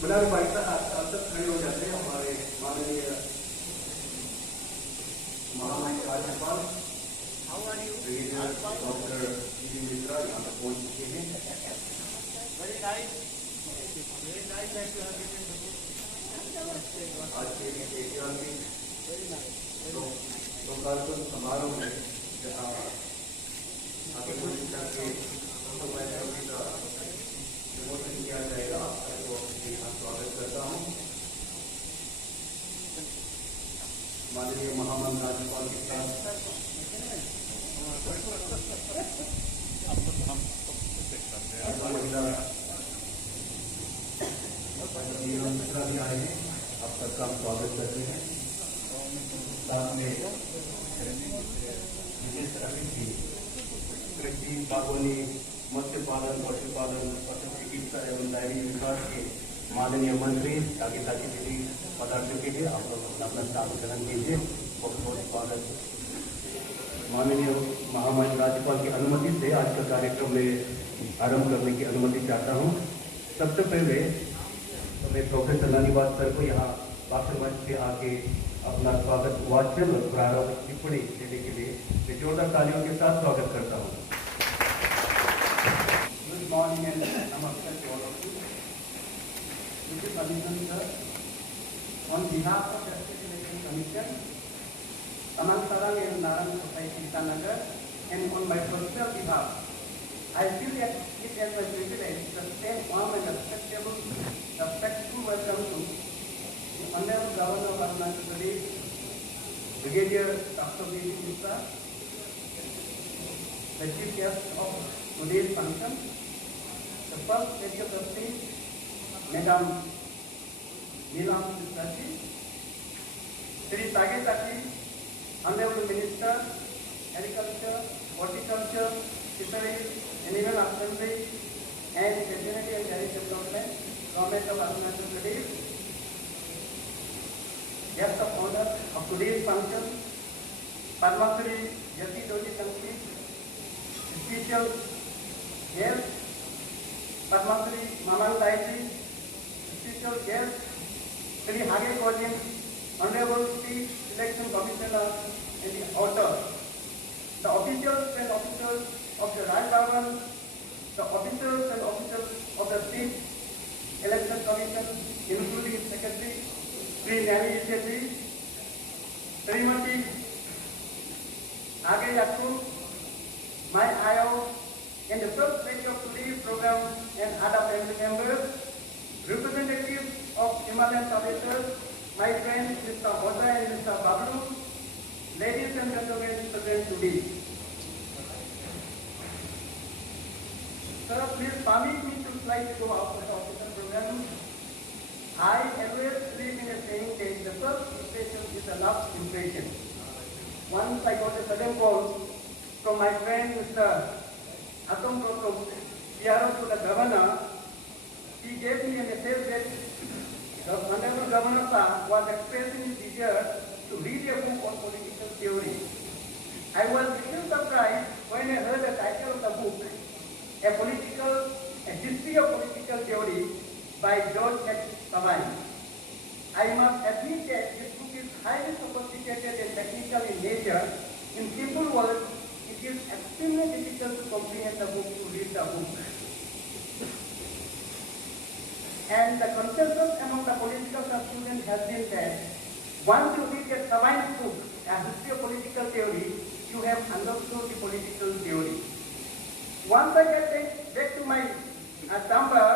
बुलावे भाई साहब अब तक खड़े हो जाते हैं हमारे माननीय महामहिम राज्यपाल डॉक्टर श्री मिश्रा यहाँ तक पहुँच चुके हैं। आज के ऐतिहासिक लोकार्पण समारोह में जहाँ आगे का प्रमोशन किया जाएगा, आपको यहाँ स्वागत करता हूँ। माननीय महामहिम राज्यपाल के साथ महिला मिश्रा भी आए हैं, आप सबका हम स्वागत करते हैं। साथ में कृषि, बागवानी, मत्स्य पालन, पशुपालन, पशु चिकित्सा एवं डायरी विभाग के माननीय मंत्री ताकि दीदी पधार चुके हैं। आप लोग अपना स्थान ग्रहण कीजिए। बहुत बहुत स्वागत। माननीय महामहिम राज्यपाल की अनुमति से आज का कार्यक्रम में आरंभ करने की अनुमति चाहता हूँ। सबसे पहले तो मैं प्रोफेसर नानीवास सर को यहाँ भाषण मंच से आके अपना स्वागत वाचन और प्रारंभ टिप्पणी देने के लिए मैं जोरदार तालियों के साथ स्वागत करता हूँ। Good morning and namaskar to all of you. This is Abhinandan sir. On behalf of the State Election Commission, Taman Sarang and Naran Society, Itanagar, and on my personal behalf, I feel that it as my privilege to extend warm and respectful welcome to the Honorable Governor of Arunachal Pradesh, Brigadier Dr. V.D. Mishra, the chief guest of today's function, the first Lady of the State, Madam Neelam Sitaji, Shri Hage Kojeen, Honorable Minister, Agriculture, Horticulture, Fisheries, Animal Husbandry, and Veterinary and Dairy Development, Government of Arunachal Pradesh. Guest of honor of today's function, Padma Shri Yati Doji Kanti, special guest, Padma Shri Maman Daiji, special guest, Shri Hage Kojeen, Honorable Chief Election Commissioner and the author, the officials and officers of the Raj Bhavan, the officers and officers of the State Election Commission, including Secretary Shri Nani Ishetri, Srimati Hage Yakun, my IAS, and the first lady of today's program and other family members, representatives of Himalayan Publishers, my friends Mr. Hodra and Mr. Bablu, ladies and gentlemen present today. Sir, please permit me to slightly go out of the official program. I always believe in a saying that the first impression is the last impression. Once I got a sudden call from my friend Mr. Atom Proto, PRO to the governor. He gave me a message that the Honorable Governor was expressing his desire to read a book on political theory. I was little surprised when I heard the title of the book, A History of Political Theory by George H. Savine. I must admit that this book is highly sophisticated and technical in nature. In simple words, it is extremely difficult to comprehend the book, to read the book. And the consensus among the political students has been that once you read a Savine book, A History of Political Theory, you have understood the political theory. Once I get back to my chamber,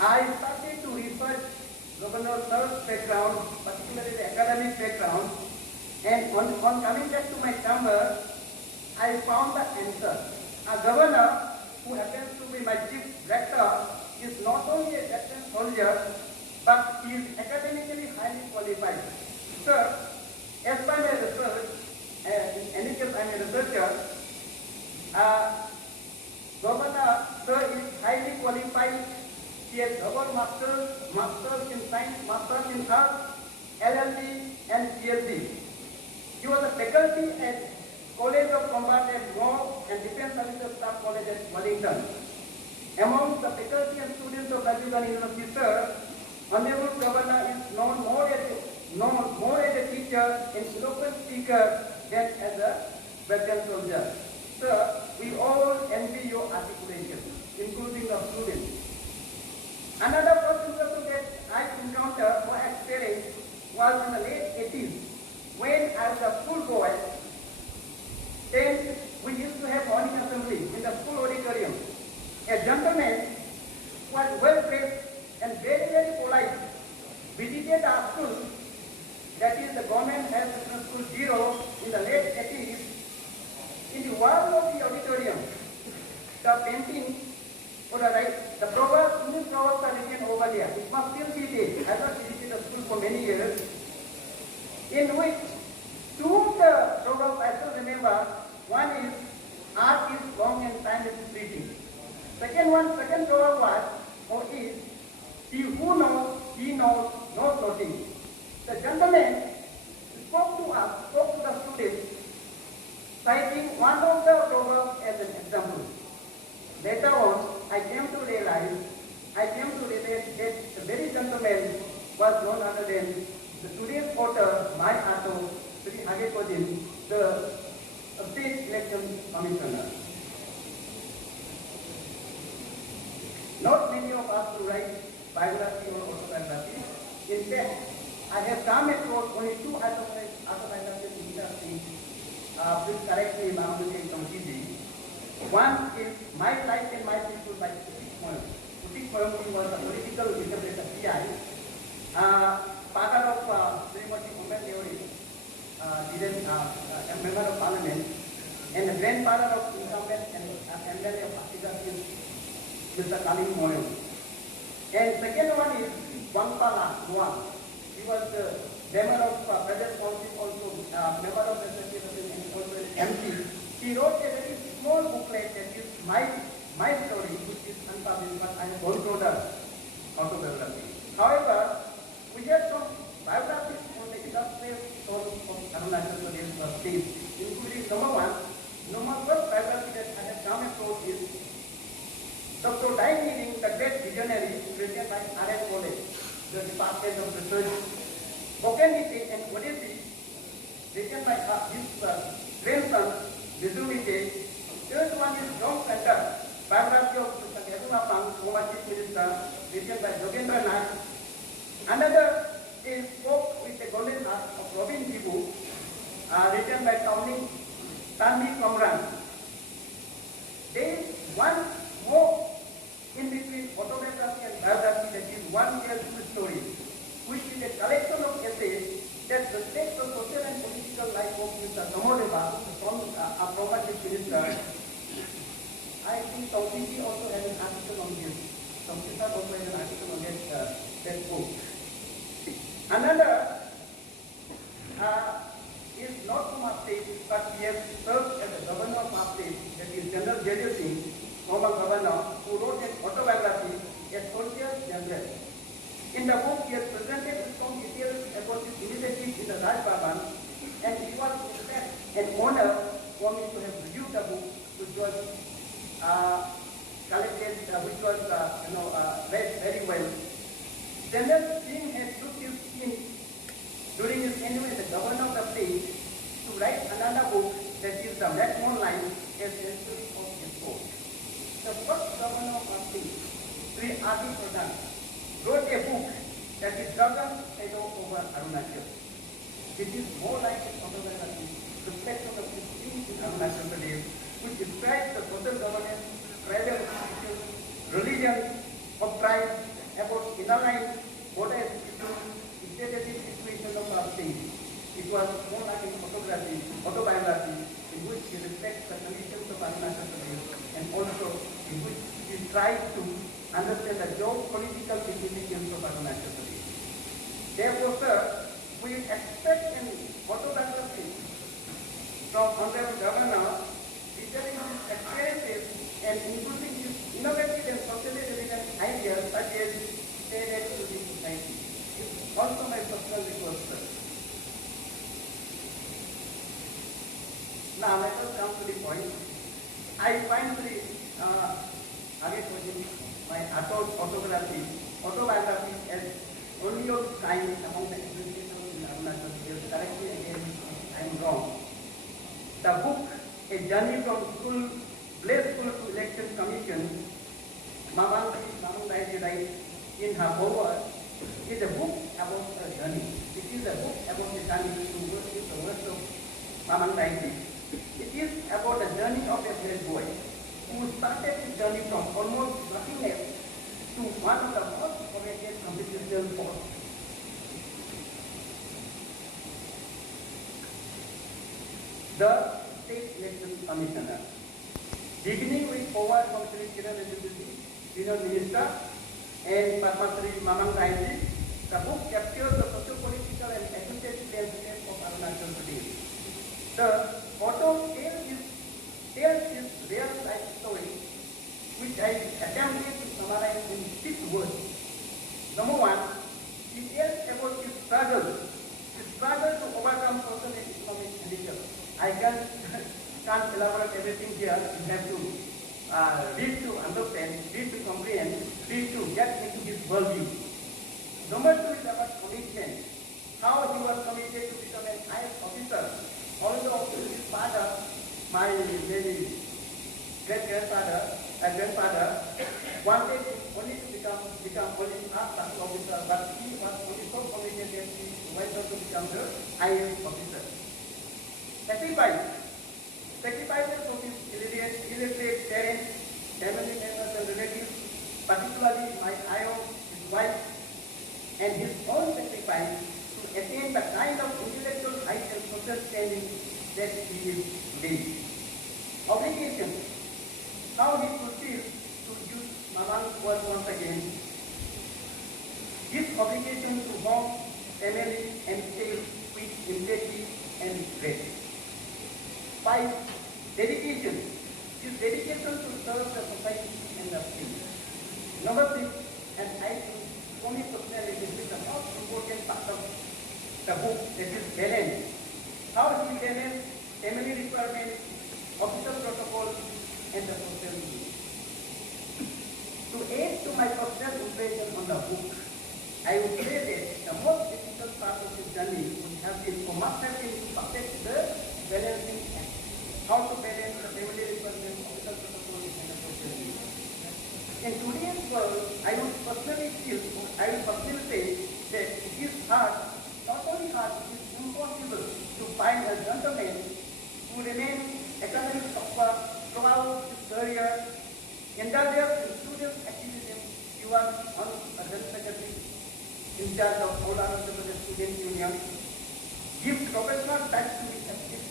I started to research Governor Sir's background, particularly the academic background, and on coming back to my chamber, I found the answer. A governor who happens to be my chief rector is not only a veteran soldier, but he is academically highly qualified. Sir, as per my research, in any case I am a researcher, Governor Sir is highly qualified. He has double masters in science, masters in arts, LLB and PhD. He was a faculty at College of Combat and War and Defense Services Staff College at Wellington. Among the faculty and students of Wellington University, sir, Honorable Governor is known more as a teacher and eloquent speaker than as a veteran soldier. Sir, we all envy your articulation, including the students. Another person that I encountered or experienced was in the late 80s, when I was a schoolboy. Then we used to have morning assembly in the school auditorium. A gentleman was well dressed and very, very polite visited our school, that is the government health school 0 in the late 80s. In the wall of the auditorium, the painting or the right, the proverbs, English proverbs are written over there. It must still be there. I have not visited the school for many years. In which two of the proverbs I still remember. One is, art is long and time is fleeting. Second proverb was, or is, he who knows, he knows nothing. The gentleman spoke to the students, citing one of the proverbs as an example. Later on, I came to realize that the very gentleman was none other than the today's author, my author, Shri Hage Kojeen, the State Election Commissioner. Not many of us will write biography or autobiography. In fact, I have come across only two autobiographies in industry. Please correct me if I am looking from TV. One is My Life and My People by Putik Moyam. Putik Moyam was a political interpreter, PI. Father of Srimati Women Theory, a member of parliament, and the grandfather of incumbent and MLA of Africa is Mr. Kalim Moyam. And second one is Wangpala Luang. He was the member of Pradesh Council, also member of the Association and also MC. He wrote a very small booklet that is my story, which is unpublished, but I have gone through the autobiography. However, we have some biographies on the industrial source of Arunachal Pradesh state, including number first biography that I have come across is Dr. Dai Meaning, the great visionary, written by R.S. College, the Department of Research. Bokenite and Odyssey, written by his grandson, Vizumite. Third one is John Center, biography of Mr. Kedunapang, former Chief Minister, written by Jogendra Nath. Another is Spoke with the Golden Heart of Robin Jibu, written by Tanvi Kamran. There is one more in between autobiography and biography, that is One Year True Story, which is a collection of essays that reflects the social and political life of Mr. Damodeva, a former Chief Minister. I think Taufiki also has an article on this. Taufiki also has an article on that book. Another is not from our state, but he has served as the governor of our state, that is General J.J. Singh, former governor, who wrote an autobiography, A Soldier's General. In the book, he has presented some details about his initiatives in the Raj Bhavan, and it was in fact an honor for me to have reviewed the book, which was collected, which was read very well. General Singh has took his stint during his tenure as the governor of the state to write another book, that is the Blackmore Line, a century of his court. The first governor of our state, Shri Hage Kojeen, wrote a book that is Dragon's Shadow over Arunachal. This is more like an autobiography, reflection of his things in Arunachal Pradesh, which describes the social governance, tribal institutions, religion of tribes, about inner line, border institutions, strategic situation of our state. It was more like an autobiography, in which he reflects the conditions of Arunachal Pradesh, and also in which he tries to understand the geopolitical significance of Arunachal Pradesh. Therefore, sir, we expect an autobiography from Honorable Governor detailing his experiences and including his innovative and socially relevant ideas such as state to the society. It's also my personal request, sir. Now let us come to the point. I find Shri Hage Kojeen, my autobiography as only of kind among the institutions in Arunachal Pradesh. Correct me again if I am wrong. The book, A Journey from Play School to Election Commission, Mamang Daiji writes in her foreword, is a book about a journey. It is a book about the journey to worship the words of Mamang Daiji. It is about the journey of a village boy who started his journey from almost nothingness to one of the most courageous competition force. The State Election Commissioner. Beginning with forward from Shri Senior Minister and Padma Shri Mamang Daiji, the book captures the socio-political and educational landscape of Arunachal Pradesh. The author tells his real life story, which I attempted to summarize in 6 words. Number 1, he tells about his struggle to overcome social and economic conditions. I can't elaborate everything here. You have to read to understand, read to comprehend, read to get into his worldview. Number 2 is about commitment. How he was committed to become an IAS officer. Although his father, my very grandfather, wanted him only to become only a staff officer, but he was only so committed that he went on to become the IAS officer. Sacrifices of his illiterate parents, family members and relatives, particularly my IO, his wife, and his own sacrifice to attain the kind of intellectual height and social standing that he is today. Obligation. How he fulfills, to use Mamang's word once again, his obligation to home, family and state with integrity and grace. 5. Dedication. His dedication to serve the society and the state. Number 6, and I think for me personally this is the most important part of the book, that is balance. How he balance family requirements, official protocol, and the social needs. To add to my personal impression on the book, I would say that the most difficult part of this journey would have been or must have been to perfect the balancing act. How to balance the family requirements, official protocol, and the social needs. In today's world, I would personally say that it is hard, not only hard, it is impossible to find a gentleman who remains academic topper throughout his career, indulges in student activism. He was on a general secretary in charge of all Arunachal Pradesh Student Union, gives professional touch to his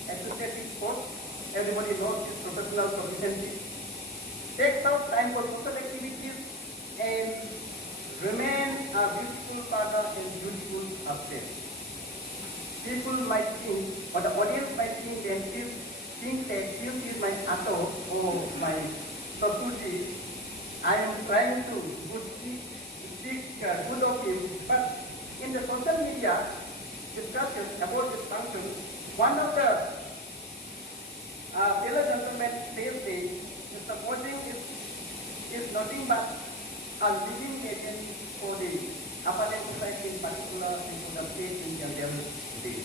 administrative sports. Everybody knows his professional proficiency. Takes out time for social activities and remains a beautiful father and beautiful husband. People might think, or the audience might think that this is my ato or my Sakuji. I am trying to speak good of him, but in the social media discussion about this function, one of the fellow gentlemen says that Mr. Kojeen is nothing but a living agent for the apparent society in particular and for the state in general today.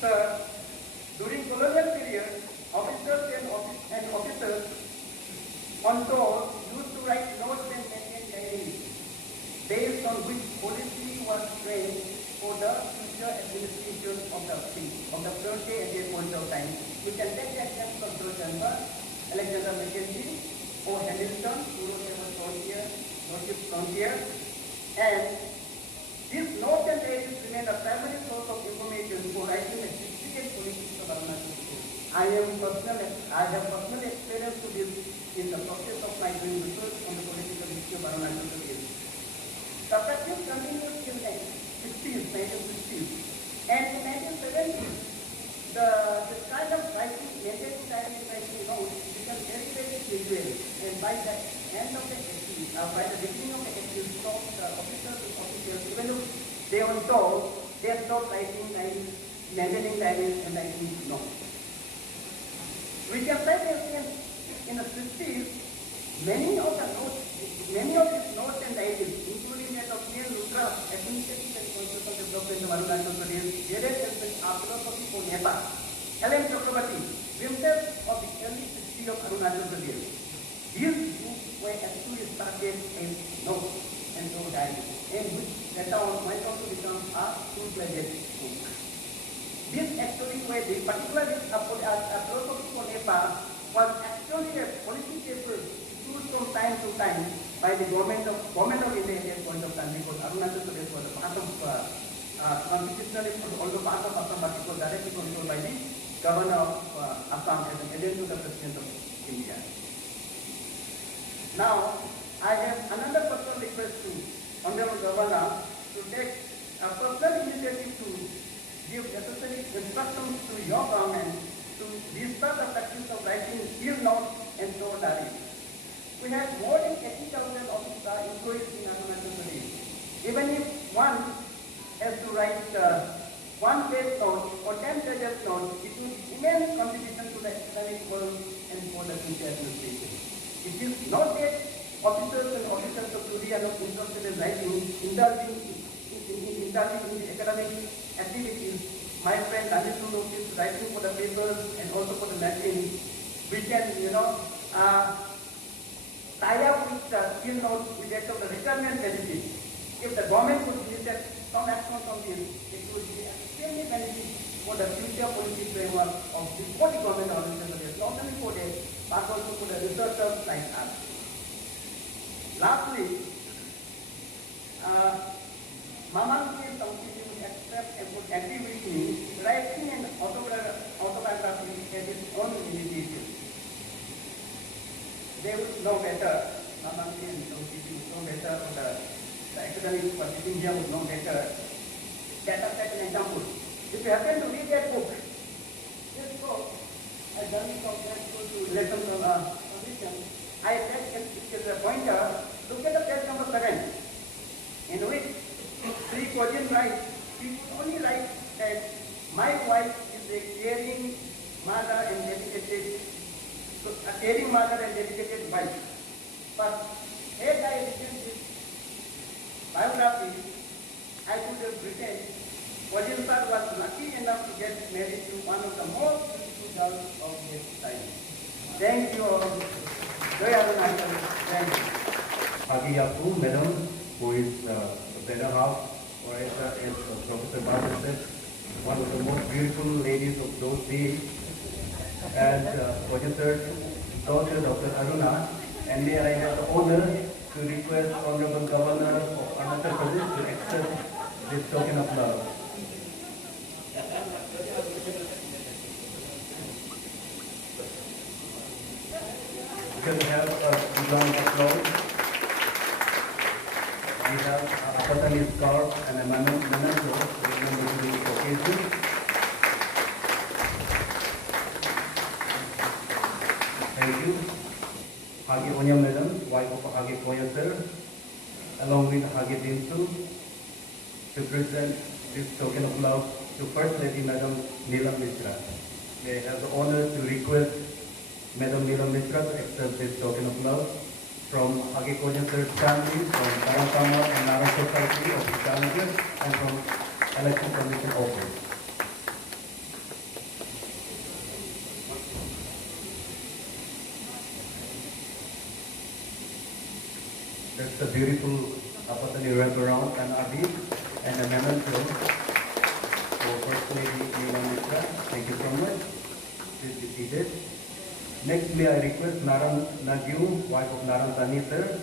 Sir, during colonial period, officers and officers on tour used to write notes and maintain diaries based on which policy was framed for the future administration of the state, of the frontier at that point of time. We can take the example of George Alexander Mackenzie, or Hamilton, who wrote about frontier, and these notes and diaries remain a primary source of information for writing the significant politics of Arunachal Pradesh. I have personal experience to this in the process of my doing research on the political history of Arunachal Pradesh. The practice continued till the 1960s, and in 1970s, the kind of writing, maintaining writing notes became very, very visual, and by the end of the 80s, by the beginning of the 80s, the officers, even if they were told, they stopped writing diaries, maintaining diaries, and writing notes. We can say that in the 60s, many of these notes and diaries, including that of P.N. Luthra, Administrative and Constitutional Development of Arunachal Pradesh, J.D. Autobiography of Shri, L.M. Chakrabarti, glimpses of the early history of Arunachal Pradesh. These books were actually started as notes and no diaries, and which later on might also become a full-fledged book. This actually were the particular philosophy for Nepal was actually a policy paper issued from time to time by the government of India at that point of time, because Arunachal Pradesh was a part of constitutionally also part of Assam, but it was directly controlled by the governor of Assam as an agent to the president of India. Now, I have another personal request to Honorable Governor to take a personal initiative to give necessary instructions to your government to restart the practice of writing field notes and short diaries. We have more than 80,000 employees in Arunachal Pradesh. Even if one has to write one page note or 10 pages note, it will immense contribution to the academic world and for the future administration. It is not that officers of Shri are not interested in writing, indulging in the academic activities. My friend Nanditulu is writing for the papers and also for the magazines. We can, tie up with the skill notes with that of the retirement benefit. If the government would take some action on this, it would be extremely benefit for the future policy framework of the government organizations, not only for them, but also for the researchers like us. Lastly, Maman is something to accept and would agree with me, writing an autobiography has its own limitations. They would know better, Maman and would know better, or the academic sitting here would know better. Let us take an example. If you happen to read that book, this book, I done it from that school to lessons on condition, I take it as a pointer, look at the page number 7, in which Shri Kojeen writes, he could only write that my wife is a caring mother and dedicated wife. But as I read this biography, I could have written, Kojeen sir was lucky enough to get married to one of the most beautiful girls of his time. Thank you all. Jai Arunachal. Thank you. Hage Yaku, madam, who is the better half, or as Professor Bhatt said, one of the most beautiful ladies of those days, and Kojeen sir's daughter, Dr. Aruna, and may I have the honor to request Honorable Governor of Arunachal Pradesh to accept this token of love. Can we have a round of applause? We have a Patani scarf and a memento to remember the occasion. Thank you. Hage Onyam Madam, wife of Hage Kojeen sir, along with Hage Dinsu, to present this token of love to First Lady Madam Neelam Mishra. They have the honor to request Madam Neelam Mishra to accept this token of love from Hage Kojeen sir's family, from Karantama and Nara Society of Challenger, and from Election Commission Office. That's a beautiful Apatani wraparound and Abid and a memento for First Lady Neelam Mishra. Thank you so much. Please be seated. Next, may I request Naran Nagyu, wife of Naran Tani sir,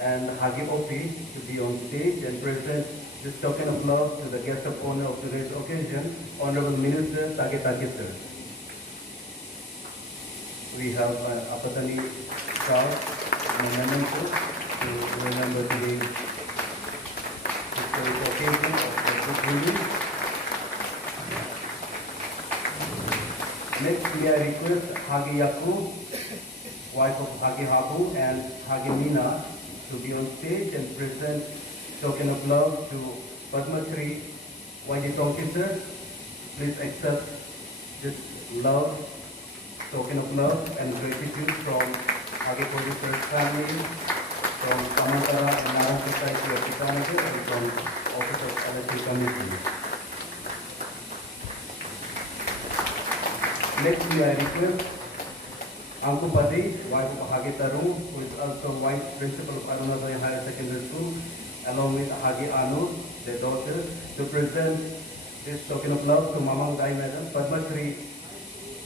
and Hage Opi to be on stage and present this token of love to the guest of honor of today's occasion, Honorable Minister Tage Tage sir. we have an Apatani card, memento to remember the historic occasion of the book release. Next, we are request Hage Yaku, wife of Hage Habu and Hage Mina, to be on stage and present token of love to Padma Shri YD officer. Please accept this love, token of love and gratitude from Hage Kojeen family, from Samantara and Naran Society of Kitanagar, and from Office of Election Committee. Next, we are request Anku Padi, wife of Hage Taru, who is also vice principal of Arunadaya Higher Secondary School, along with Hage Anu, their daughter, to present this token of love to Mamang Dai Madam, Padma Shri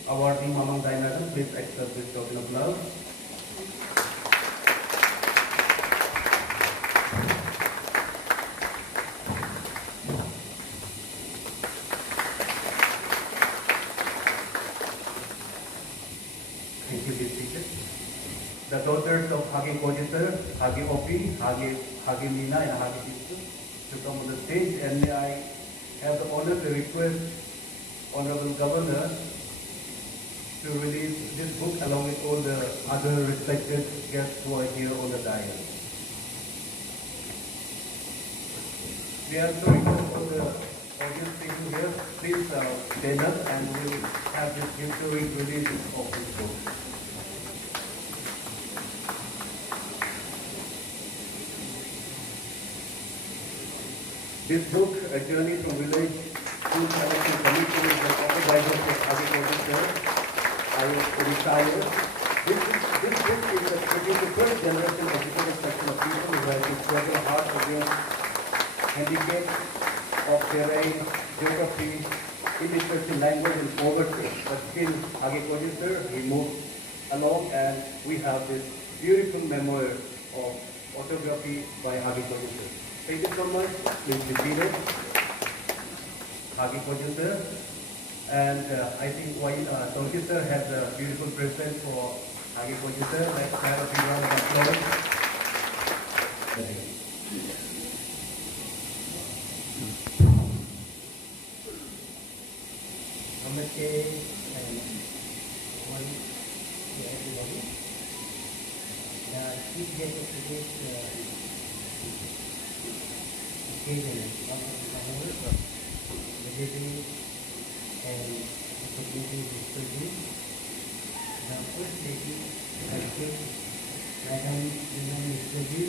awardee Mamang Dai Madam. Please accept this token of love. Thank you, Ms. Teacher. The daughters of Hage Kojeen, Hage Opi, Hage Mina, and Hage Tistu to come on the stage, and may I have the honor to request Honorable Governor to release this book along with all the other respected guests who are here on the dais. We also request all the audience people here, please stand up and we will have this historic release of this book. This book, A Journey from Village to Election Commission, is an autobiography of Hage Kojeen, IAS retired. This book is a tribute to first generation educated section of people who have to struggle hard against handicap of terrain, geography, illiteracy, language, and poverty. But still, Hage Kojeen, he moved along, and we have this beautiful memoir of autobiography by Hage Kojeen. Thank you so much. Please be seated. Hage Kojeen, and I think while Tonki sir has a beautiful present for Hage Kojeen, let's have a big round of applause. Namaste and one to everybody. The chief guest of today's occasion of the whole visiting and supporting this program. The first lady, I think, Madam Mr. Ji,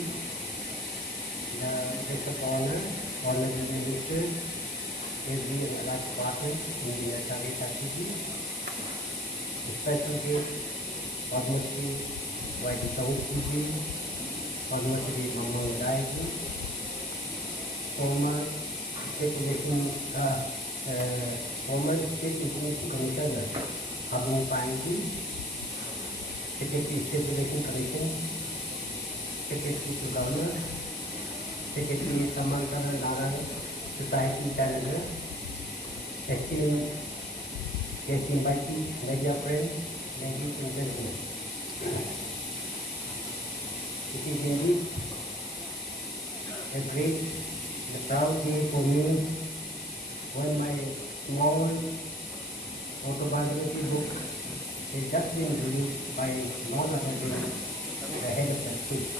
the guest of honor, honorable ministers, every last party in the Shri special guest, Padma Shri YD Kojeen, Padma Shri Mamang Dai Ji, former State Election Commissioner Abang Panji, Secretary State Election Commission, Secretary to Governor, Secretary Samantara Naran Society Canada, esteemed guest invited, media friends, ladies and gentlemen. It is indeed a great and proud day for me when my small autobiography book is just being released by none other than the head of the state.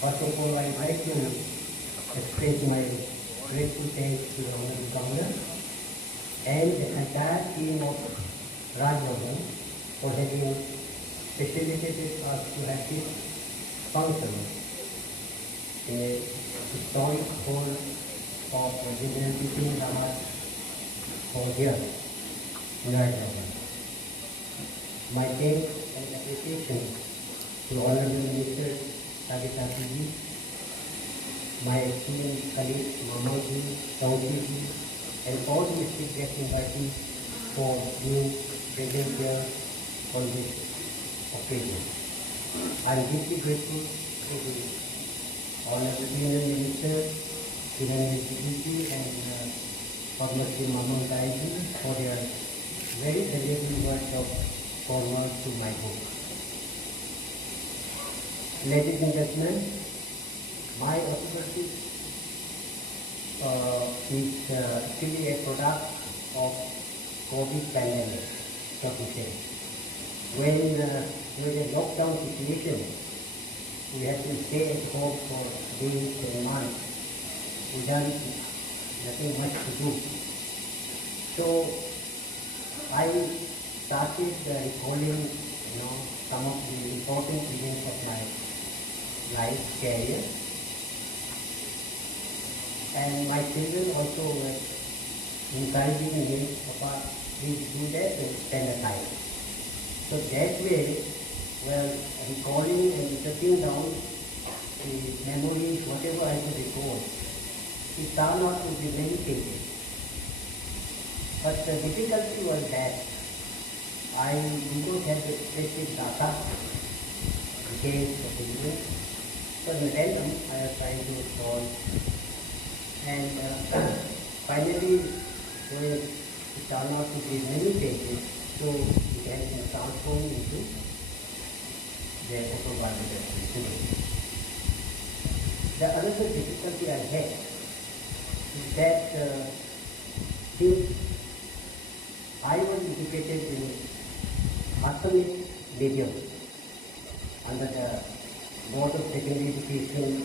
First of all, I would like to express my grateful thanks to the Honorable Governor and the entire team of Rajbhavan for having facilitated us to have this function in a historic hall of General Teaching Ramat for here in Rajbhavan. My thanks and appreciation to Honorable Minister Sabita Ji, my esteemed colleagues, Mamaji, Tonki, and all the district guest invitees for being present here on this occasion. I am deeply grateful to the Honorable Union Minister, Union Secretary, and Padma Shri Mamang Dai Ji for their very valuable words of foreword to my book. Ladies and gentlemen, my autobiography is actually a product of COVID pandemic, so to say. When during the lockdown situation, we had to stay at home for days and months without nothing much to do. So I started recalling, some of the important events of my life, career. And my children also were encouraging me, Papa, please do that and spend the time. So that way, recalling and jotting down the memories, whatever I could recall, it turned out to be many pages. But the difficulty was that I did not have the specific data, details of the event. So in random, I was trying to solve. And finally, when it turned out to be many pages, so it has been transformed into the autobiography today. The another difficulty I had is that since I was educated in Assamic medium under the Board of Secondary Education,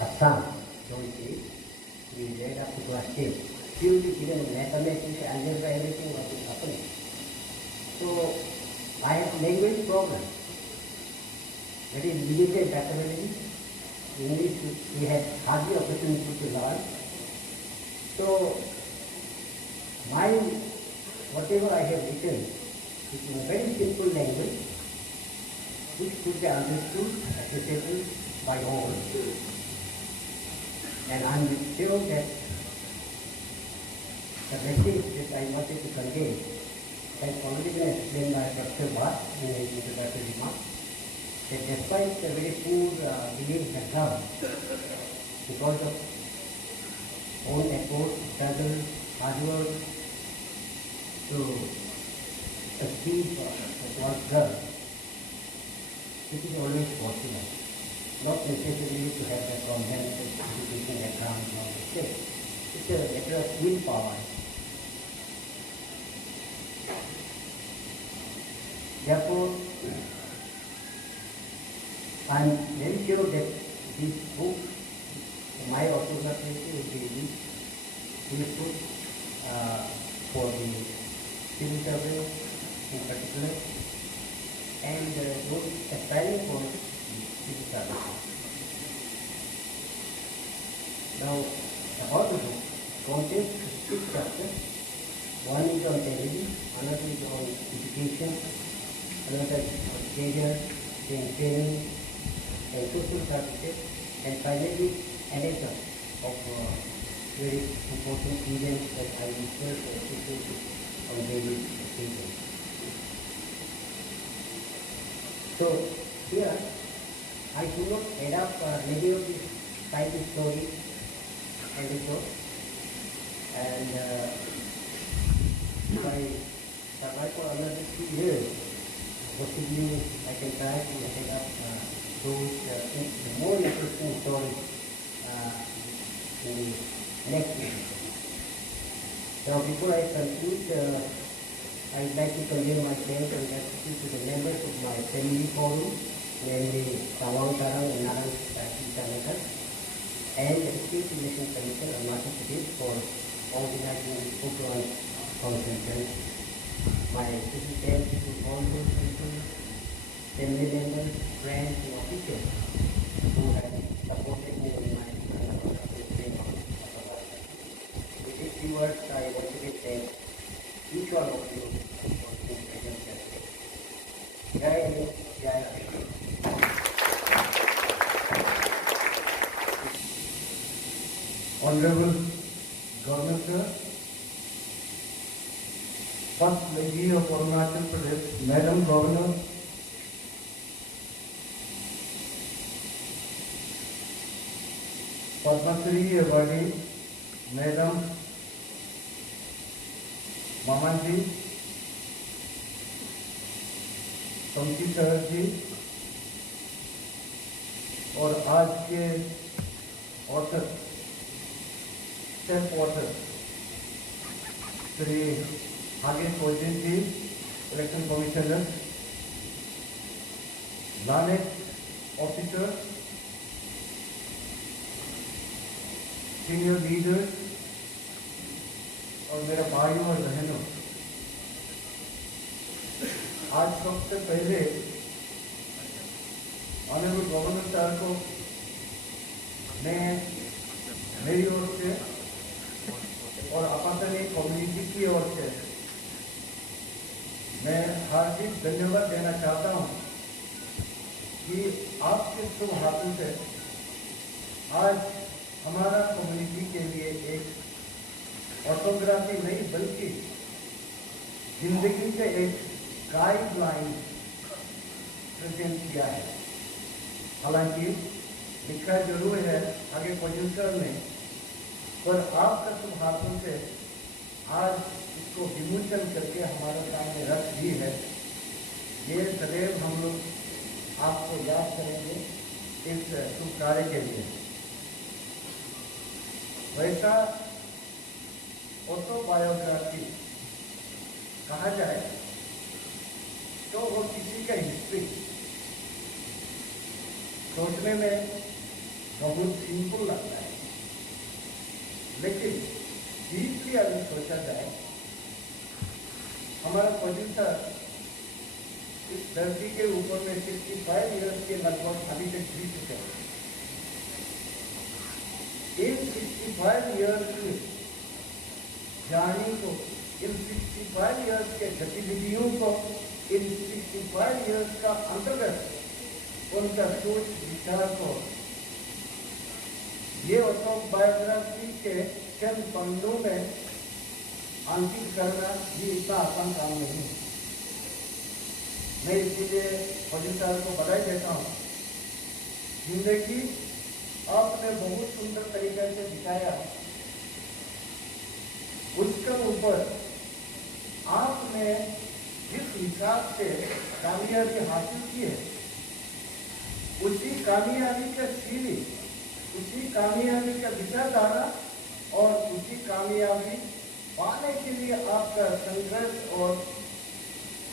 Assam, we read up to class 10. Purely even mathematics, algebra, everything was in Assamic. So I had language problem. Very limited vocabulary. English we had hardly opportunity to learn. So whatever I have written is in a very simple language which could be understood, accessible by all. And I'm sure that the message that I wanted to convey has already been explained by Dr. Bhatt in his introductory remarks, that despite the very poor belief background, because of own effort, struggle, hard work to achieve what was done, it is always possible. Not necessarily to have a comprehensive education background or state. It's a matter of willpower. Therefore, I am very sure that this book, my autobiography, will be useful for the civil servants in particular, and those aspiring for civil service. Now, about the book, contains 6 chapters. One is on television, another is on education, another on career, then training, and social services, and finally anecdotes of very important events that I research and associate on daily occasions. So here I do not add up many of these side stories anecdotes, and if I survive for another 2 years, possibly I can try to add up those more interesting stories in the next year. Now, before I conclude, I'd like to convey my thanks and gratitude to the members of my family forum, namely Tawang Tarang and Narang Sitamakar, and the State Election Commission of Madhya Pradesh for organizing this program conference. My special thanks to all those people, family members, friends, and officials who have supported me in my training. With these few words, I want to thank each one of you for being present here. Jai Hind, Jai Hind. Honorable Governor Sir, First Lady of Arunachal Pradesh, Madam Governor, Padma Shri awardee, Madam Mama ji, Panki sir ji और आज के author, step author Shri हागे कोजीन ji, election commissioner, लानेट officer, senior leaders और मेरे भाइयों और बहनों, आज सबसे पहले ऑनरेबल गवर्नर साहब को मैं मेरी ओर से और आपातनी कम्युनिटी की ओर से मैं हार्दिक धन्यवाद देना चाहता हूं कि आपके शुभ हाथों से आज हमारा कम्युनिटी के लिए एक ऑटोग्राफी नहीं बल्कि जिंदगी के एक गाइडलाइन प्रेजेंट किया है। हालांकि लिखा जरूर है आगे कोजीन सर ने, पर आपका शुभ हाथों से आज इसको विमोचन करके हमारे सामने रख दी है। ये सदैव हम लोग आपको याद करेंगे इस शुभ कार्य के लिए। वैसा ऑटोबायोग्राफी कहा जाए तो वो किसी का हिस्ट्री सोचने में बहुत सिंपल लगता है, लेकिन डीपली अगर सोचा जाए, हमारा कोजीन सर इस धरती के ऊपर में 65 ईयर्स के लगभग अभी तक जी चुके हैं। इन 65 ईयर्स की जर्नी को, इन 65 ईयर्स के गतिविधियों को, इन 65 ईयर्स का अंतर्गत उनका सोच विचार को ये ऑटोबायोग्राफी के चंद पन्नों में अंकित करना ये इतना आसान काम नहीं है। मैं इसलिए कोजीन साहब को बधाई देता हूँ। जिंदगी आपने बहुत सुंदर तरीके से दिखाया, उसके ऊपर आपने जिस हिसाब से कामयाबी हासिल की है, उसी कामयाबी का सीढ़ी, उसी कामयाबी का विचारधारा और उसी कामयाबी पाने के लिए आपका संघर्ष और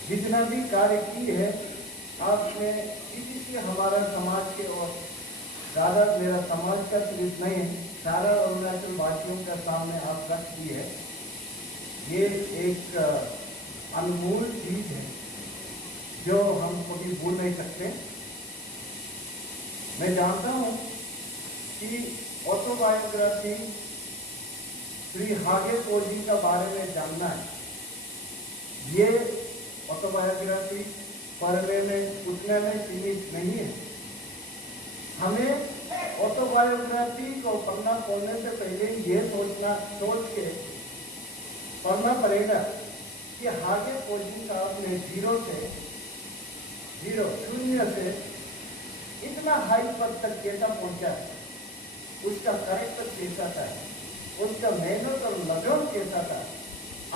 जितना भी कार्य की है, आपने किसी से हमारा समाज के और सारा मेरा समाज का सिर्फ नहीं, सारा अरुणाचल वासियों का सामने आप रख दी है। ये एक अनमोल चीज है जो हम कभी भूल नहीं सकते। मैं जानता हूं कि ऑटोबायोग्राफी श्री हागे कोजीन का बारे में जानना है। ये ऑटोबायोग्राफी पढ़ने में उतने में सीमित नहीं है। हमें ऑटोबायोग्राफी को पढ़ने से पहले ये सोच के पढ़ना पड़ेगा कि हागे कोजीन साहब ने शून्य से इतना हाई पद तक कैसा पहुंचा, उसका कैरेक्टर कैसा था, उसका मेहनत और लगन कैसा था।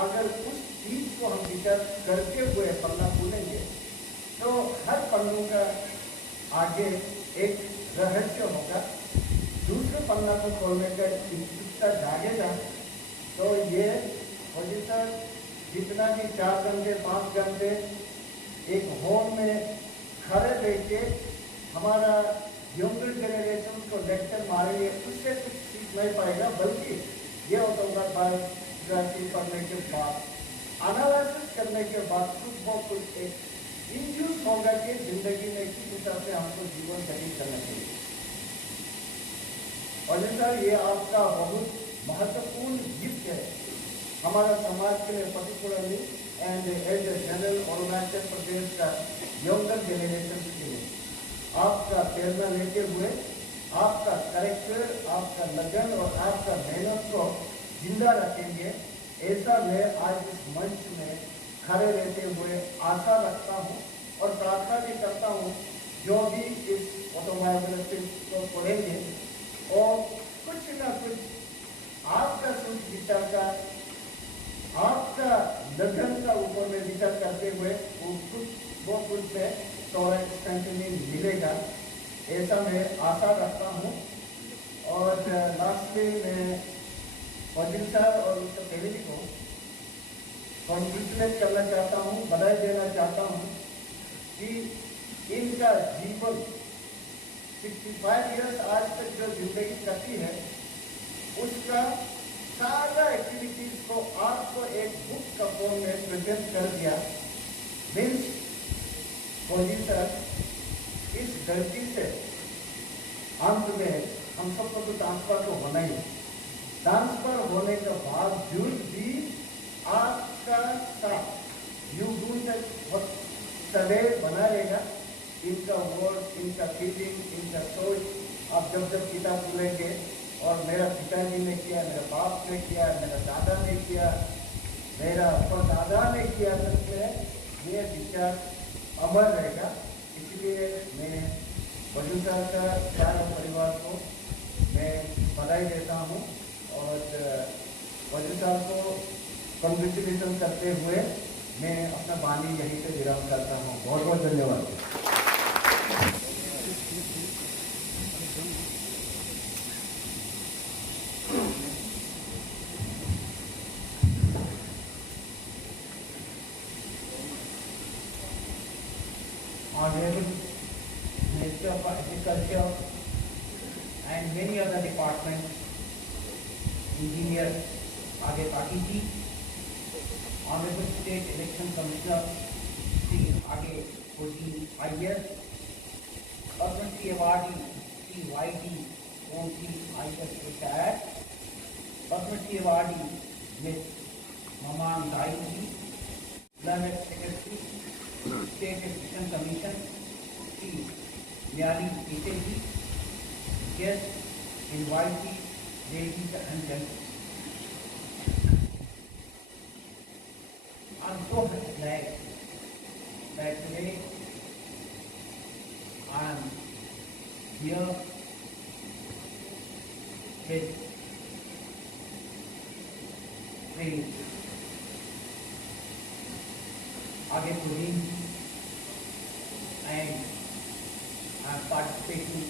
अगर उस चीज को हम विचार करते हुए पन्ना खोलेंगे तो हर पन्नों का आगे एक रहस्य होगा। दूसरे पन्ना को खोलने का इच्छुकता जागेगा तो ये ऑडिटर जितना भी 4 घंटे 5 घंटे एक हॉल में खड़े बैठ के हमारा यंगर जनरेशन को लेक्चर मारेंगे, उससे कुछ सीख नहीं पाएगा। बल्कि ये ऑटोबायोग्राफी पढ़ने के बाद, एनालिसिस करने के बाद खुद ब खुद एक इंड्यूस होगा कि जिंदगी में किस हिसाब से हमको जीवन व्यतीत करना चाहिए। और सर, ये आपका बहुत महत्वपूर्ण गिफ्ट है हमारा समाज के लिए, particularly and as a general Arunachal Pradesh का यंगर जनरेशन के लिए। आपका प्रेरणा लेते हुए आपका कैरेक्टर, आपका लगन और आपका मेहनत को जिंदा रखेंगे, ऐसा मैं आज इस मंच में खड़े रहते हुए आशा रखता हूँ और प्रार्थना भी करता हूँ। जो भी इस ऑटोबायोग्राफी को पढ़ेंगे और कुछ न कुछ आपका सोच विचार का, आपका लगन का ऊपर में विचार करते हुए वो कुछ में थोड़ा स्ट्रेंथनिंग मिलेगा, ऐसा मैं आशा रखता हूँ। और लास्टली मैं कौजीन सर और उसका फैमिली को कॉन्ग्रेचुलेट करना चाहता हूँ, बधाई देना चाहता हूँ कि इनका जीवन 65 इयर्स आज तक जो जिंदगी कटी है, उसका सारा एक्टिविटीज को आपको एक बुक का फॉर्म में प्रेजेंट कर दिया। मीन्स कौजीन सर, इस गलती से अंत में हम सबको तो ट्रांसफर तो होना ही है। ट्रांसफर होने के बावजूद भी आपका साथ युगों तक बहुत सदैव बना रहेगा। इनका वर्ड, इनका फीलिंग, इनका सोच आप जब जब किताब खुलेंगे, और मेरा पिताजी ने किया, मेरा बाप ने किया, मेरा दादा ने किया, मेरा परदादा ने किया, सबसे ये विचार अमर रहेगा। इसलिए मैं कौजीन सर का सारे परिवार को मैं बधाई देता हूँ और कौजीन सर को कॉन्ग्रेचुलेशन करते हुए मैं अपना वाणी यहीं से विराम करता हूँ। बहुत बहुत धन्यवाद। Honorable Minister of Agriculture and many other departments, Engineer Hage Kojeen, Honorable State Election Commissioner Shri Hage Kojeen IAS, Padma Shri awardee Shri IAS retired, Padma Shri awardee Ms. Maman Daiji, Learned Secretary, State Election Commission, Shri Nyali Iteji, guests, invitees, ladies and gentlemen. I'm so glad that today I am here with Shri Hage Kojeen, and I am participating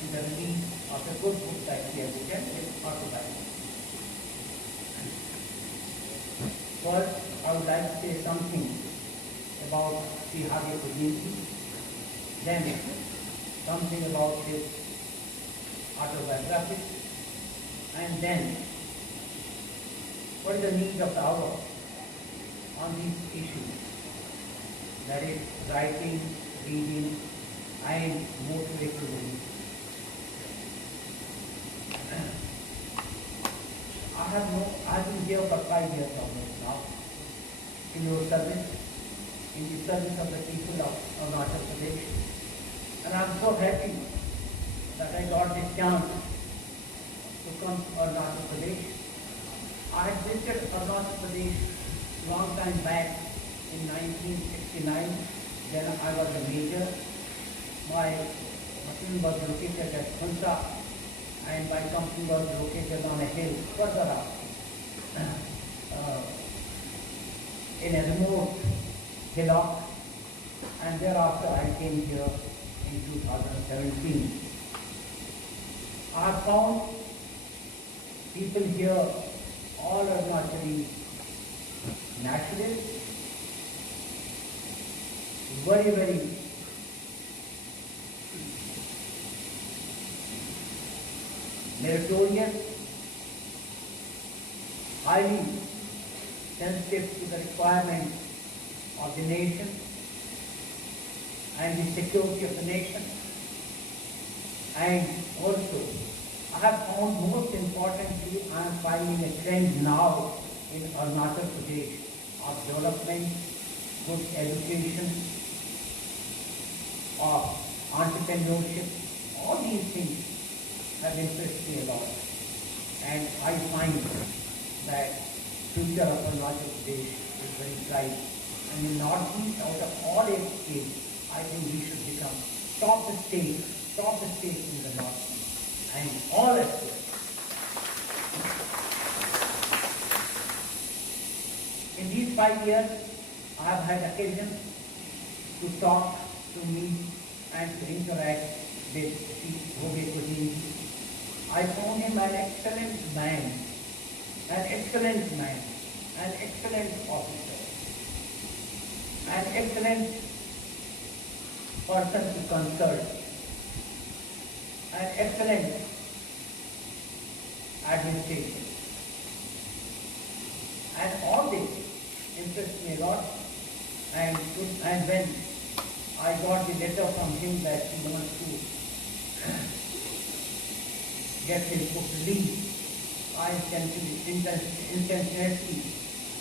in the release of a good book that he has written, his autobiography. First, I would like to say something about Shri Hage Kojeen, then something about his autobiography, and then what is the need of the hour on these issues, that is writing, reading, and motivational reading. I've been here for 5 years almost now, in your service, in the service of the people of Arunachal Pradesh, and I'm so happy that I got this chance to come to Arunachal Pradesh. I had visited Arunachal Pradesh long time back in 1969, then I was a major. My machine was located at Hunsa, and my company was located on a hill further up in a remote hillock, and thereafter I came here in 2017. I found people here, all are naturally naturalists, very, very meritorious, highly sensitive to the requirements of the nation and the security of the nation. And also, I have found most importantly, I am finding a trend now in Arunachal Pradesh of development, good education, of entrepreneurship. All these things have impressed me a lot. And I find that future of Arunachal Pradesh is very bright. And in Northeast, out of all 8 states, I think we should become top state in the Northeast. And all aspects. In these 25 years, I have had occasion to talk, to meet, and to interact with Shri Hage Kojeen. I found him an excellent man, an excellent man, an excellent officer, an excellent person to consult, an excellent administration. And all this interests me a lot. And when I got the letter from him that he wants to get his book released, I intentionally,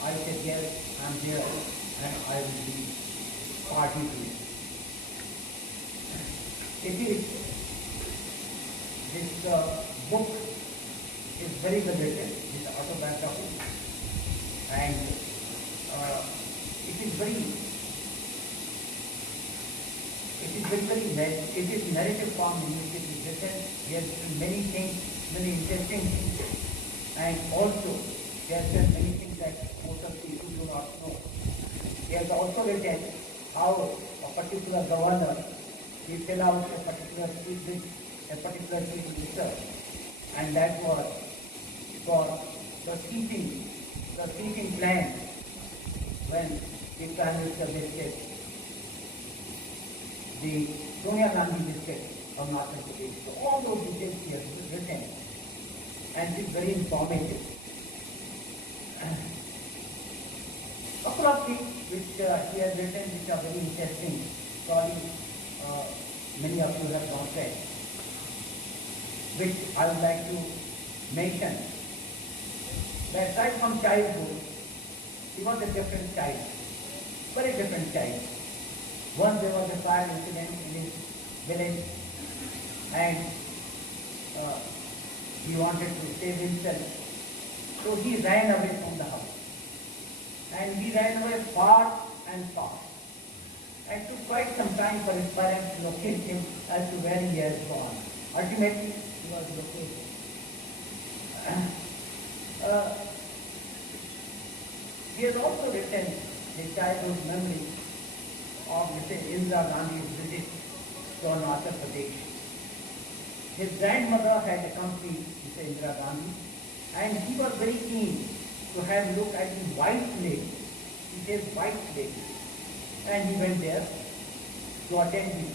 I said, yes, I'm here and I will be party to it. This book is very well written, this autobiography, and it is narrative form in which it is written. There are many things, many interesting things, and also there are many things that most of people do not know. He has also written how a particular governor, he fill out a particular sheet of research, and that was for the seating plan when the Prime Minister visited the Sonia Gandhi district of Madhya Pradesh. So all those details he has written, and it is very informative. Couple of things which he has written which are very interesting. Probably many of you have not read, which I would like to mention. That right from childhood, he was a different child, very different child. Once there was a fire incident in his village, and he wanted to save himself. So he ran away from the house. And he ran away far and far. And took quite some time for his parents to locate him as to where he has gone. Ultimately, he was located. He has also written the childhood memory of Mrs. Indira Gandhi's visit to Madhya Pradesh. His grandmother had accompanied Mrs. Indira Gandhi, and he was very keen to have a look at the White Lady. He says White Lady. And he went there to attend the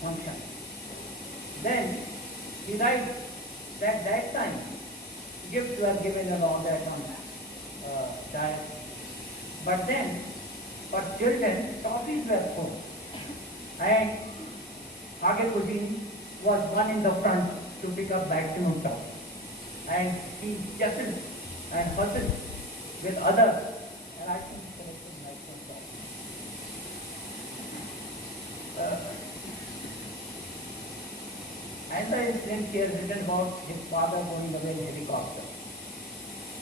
function. Then he writes that that time gifts were given and all that on diet. But then for children, toffees were full. And Hage Kojeen was one in the front to pick up maximum toffee. And he jostled and hustled with others, and I think he collected maximum toffee. And the incident he has written about his father going away in helicopter.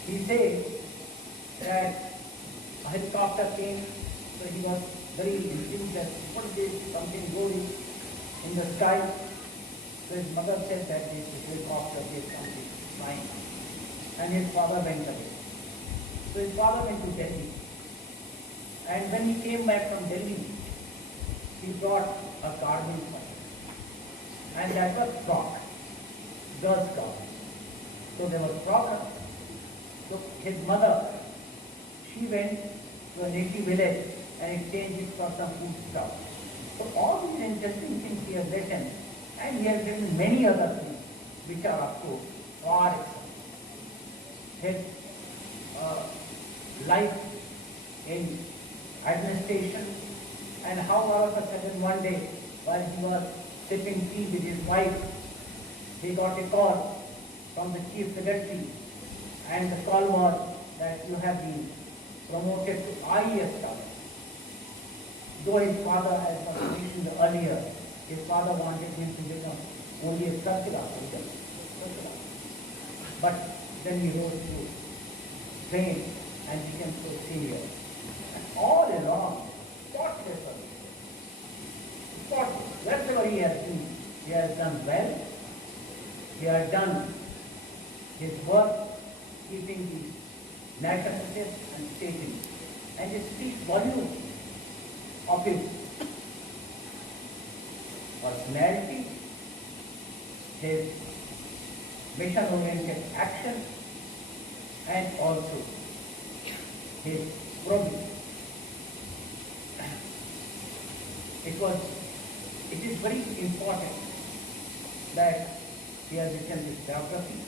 He says that a helicopter came, so he was very enthused that what is this, something going in the sky. So his mother said that this helicopter did something flying. And his father went away. So his father went to Delhi. And when he came back from Delhi, he brought a garment for him. And that was frock, girl's frock. So there was problem. So his mother, she went to a native village and exchanged it for some food stuff. So all these interesting things he has written, and he has written many other things which are of course far excellent. His life in administration, and how all of a sudden one day while he was sipping tea with his wife, he got a call from the chief secretary, and the call was that you have been promoted to IAS staff. Though his father had some mentioned earlier, his father wanted him to become only a circular officer. But then he rose to fame and became so senior. And all along, spotless service. Spotless. Wherever he has been, he has done well. He has done his work, keeping the national interest and state interest. and it speaks volumes of his personality, his mission-oriented action, and also his probity. It is very important that he has written this biography.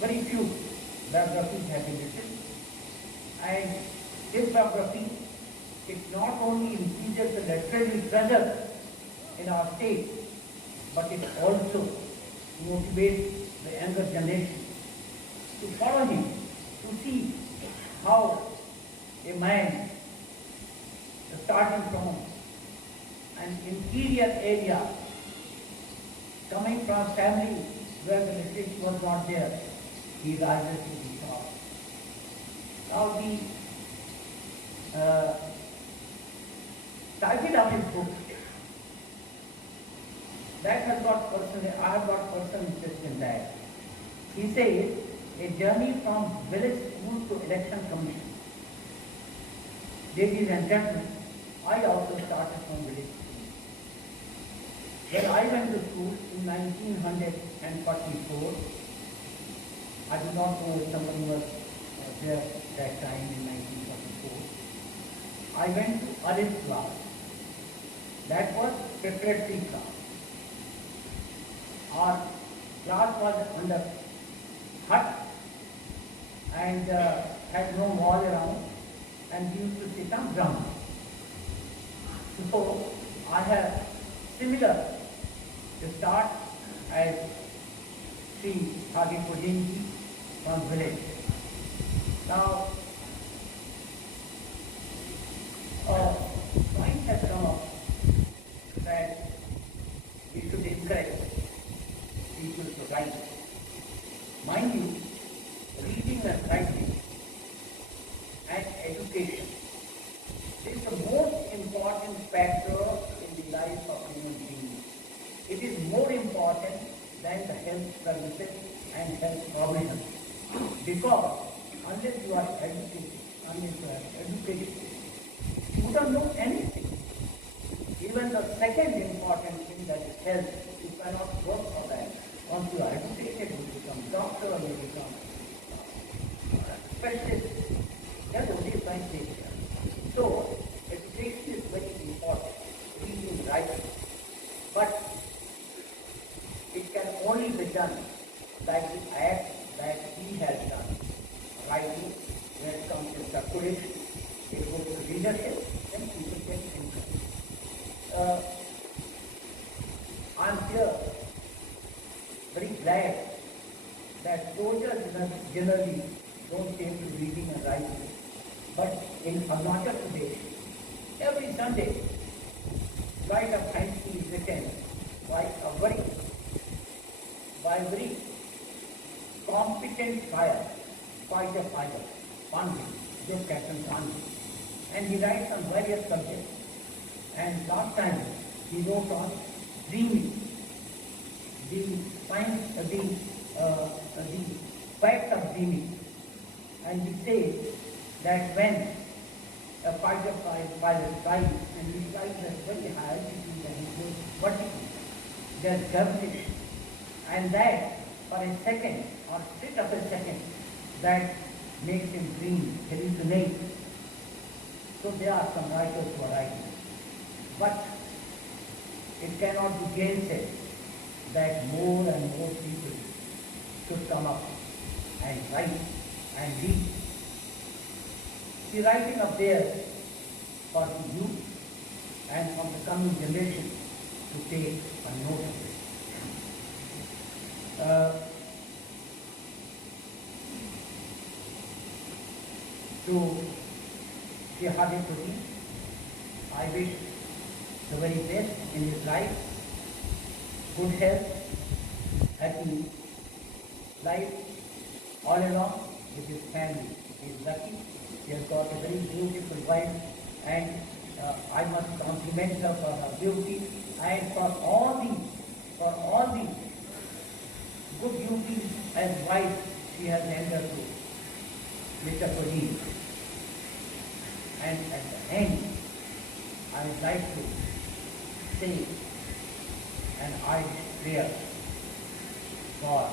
Very few biographies have been written, and this biography, it not only increases the literary treasure in our state, but it also motivates the younger generation to follow him, to see how a man starting from an interior area, coming from a family where the literature was not there, he rises to the top. Now the title of his book, that has got personal, I have got personal interest in that. He says, a journey from village school to election commission. Ladies and gentlemen, I also started from village school. When I went to school in 1944, I do not know if somebody was there that time in 1944. I went to Alif class. That was preparatory class. Our class was under hut and had no wall around, and we used to sit on ground. So I have similar start as Shri Hage Kojeen from village. Now, point has come up that we should encourage people to write. Mind you, reading and writing and education is the most important factor in the life of human beings. It is more important than the health services and health provision, because unless you are educated, you don't know anything. Even the second important thing, that is health, you cannot work for that. Once you are educated, you become doctor, you become specialist. That's only one thing. So, education is very important, reading, writing. But it can only be done by the act that he has done. Writing, when it comes to circulation, it goes to leadership, then people get income. I'm here very glad that soldiers generally don't take to reading and writing. But in Arunachal Pradesh, every Sunday, flight of fancy is written by a very competent fighter, Pandit, just Captain Pandit. And he writes on various subjects. And last time he wrote on dreaming, the fact of dreaming. And he says that when a fighter pilot flies and he flies at very high altitude and he goes vertically, there's gravitation. And that for a second or split of a second, that makes him dream, hallucinate. So there are some writers who are writing. But it cannot be gainsaid that more and more people should come up and write and read. The writing up there for the youth and for the coming generation to take a note of it. To Shri Hage Kojeen, I wish the very best in his life, good health, happy life all along with his family. He is lucky. He has got a very beautiful wife, and I must compliment her for her beauty and for all the good duties as wife she has entered to Mr. Kojeen. And at the end, I would like to say an Irish prayer for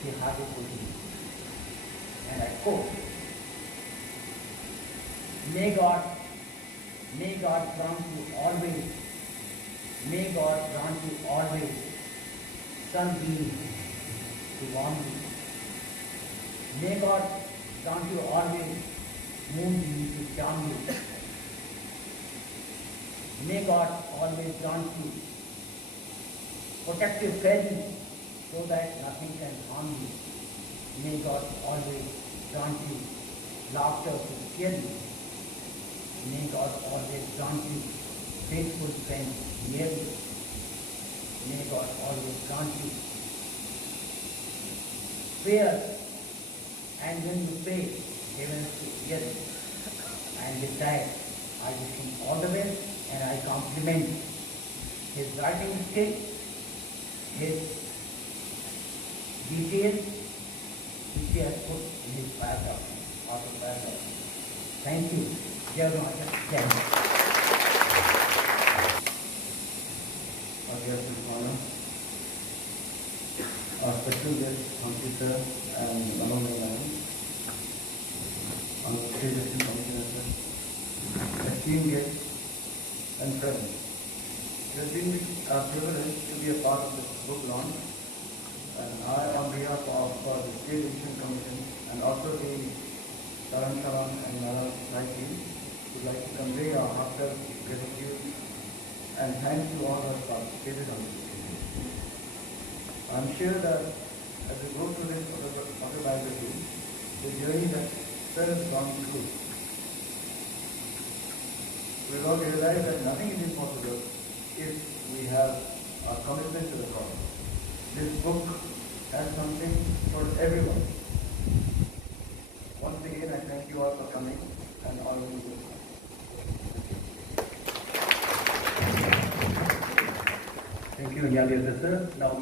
Shri Hage Kojeen. And I quote, May God grant you always, may God grant you always sunbeams to warm you. May God grant you always moonbeams to charm you. May God always grant you protective fairies so that nothing can harm you. May God always grant you laughter to cheer you. May God always grant you faithful friends near you. May God always grant you prayer, and when you pray, heaven to hear you. And with that, I wish him all the best, and I compliment his writing skill, his details, which he has put in his autobiography. Thank you. Jai Maharaj. Jai Maharaj. Our special guest, Sir, and Manoj Madam, our State Election Commissioner, sir, esteemed guests and friends. It has been a privilege to be a part of this book launch, and I, on behalf of the State Election Commission and also the Dharamshala and Nara Society, would like to convey our heartfelt gratitude and thanks to all who have participated on this occasion. I'm sure that as we go through this autobiography, the journey that Sir has gone through, we will realize that nothing is impossible if we have a commitment to the cause. This book has something for everyone. Once again, I thank you all for coming and honoring this. Thank you, Nyali Sir. Now,